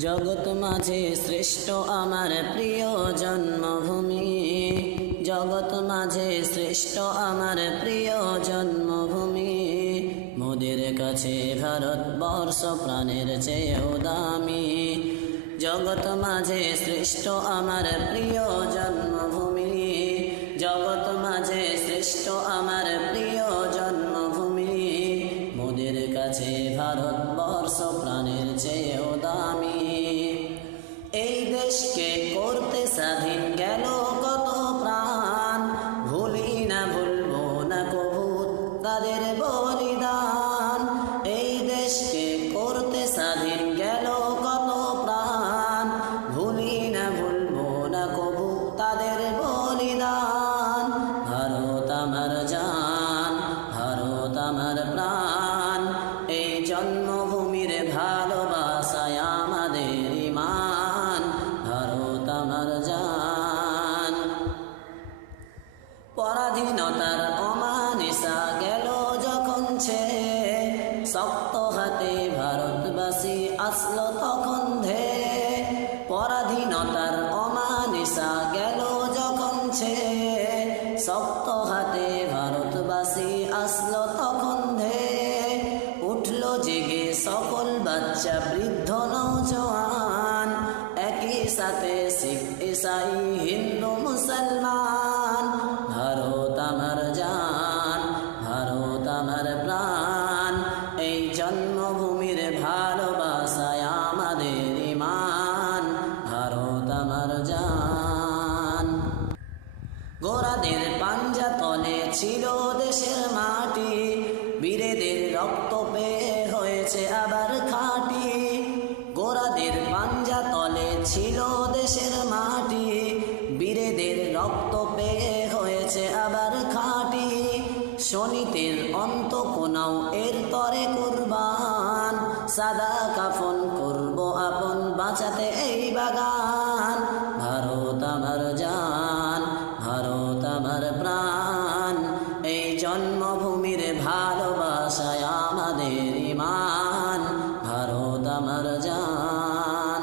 জগৎ মাঝে শ্রেষ্ঠ আমার প্রিয় জন্মভূমি, জগৎ মাঝে শ্রেষ্ঠ আমার প্রিয় জন্মভূমি। মোদের কাছে ভারতবর্ষ প্রাণের চেয়েও দামি। জগৎ মাঝে শ্রেষ্ঠ আমার প্রিয় জন্মভূমি, জগৎ মাঝে শ্রেষ্ঠ আমার প্রিয় জন্মভূমি। মোদের কাছে ভারতবর্ষ প্রাণের চেয়েও দামি। এই দেশকে করতে স্বাধীন গেল কত প্রাণ, ভুলি না ভুলবো না কভু তাদের বলিদান। এই দেশকে করতে স্বাধীন গেল কত প্রাণ, ভুলি না ভুলবো না কভু তাদের বলিদান। ভারত আমার জান, ভারত আমার প্রাণ, এই জন্মভূমির ভালোবাসায় আমাদের ঈমান। ভারত আমার জান। পরাধীনতার অমানিসা গেল যখন ছেড়ে, শক্ত হাতে ভারতবাসী আসলো তখন ধেয়ে। পরাধীনতার অমানিসা গেল যখন ছেড়ে, শক্ত হাতে ভারতবাসী আসলো তখন ধেয়ে। উঠল জেগে সকল বাচ্চা বৃদ্ধ নৌজওয়ান, একই সাথে শিখ ইসাই হিন্দু মুসলমান। ভারত আমার জান, ভারত আমার প্রাণ, এই জন্মভূমির ভালোবাসায় আমাদের ঈমান। ভারত আমার জান। গোরাদের পাঞ্জা তলে ছিল দেশের মাটি, বীরেদের রক্ত পেয়ে হয়েছে আবার খাঁটি। গোরাদের পাঞ্জা তলে ছিল দেশের মাটি, বীরেদের রক্ত পেয়ে হয়েছে আবার খাঁটি। শনিতের অন্ত কোনাও এর তরে কুরবান, সাদা কাফন করব আপন বাঁচাতে এই বাগান। ভারত আমার জান, ভারত আমার প্রাণ, এই জন্মভূমির ভালোবাসায় আমাদের ঈমান। ভারত আমার জান।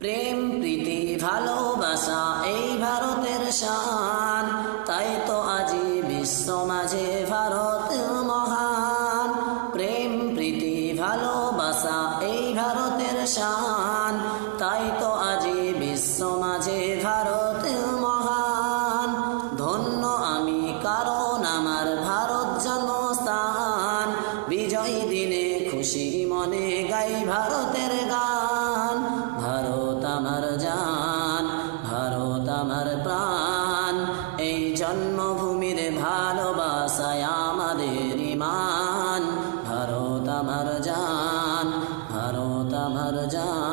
প্রেম প্রীতি ভালোবাসা এই ভারতের শান, তাই তো আজি বিশ্ব মাঝে ভারত মহান। প্রেম প্রীতি ভালোবাসা এই ভারতের শান, তাই তো আজি বিশ্ব মাঝে ভারত মহান। ধন্য আমি কারণ আমার ভারত জন্মস্থান, বিজয় দিনে খুশি মনে গাই ভারতের গান। ভারত আমার জান, ভারত আমার প্রাণ, এই জন্মভূমির ভালোবাসায় আমাদের ঈমান। ভারত আমার জান, ভারত আমার জান।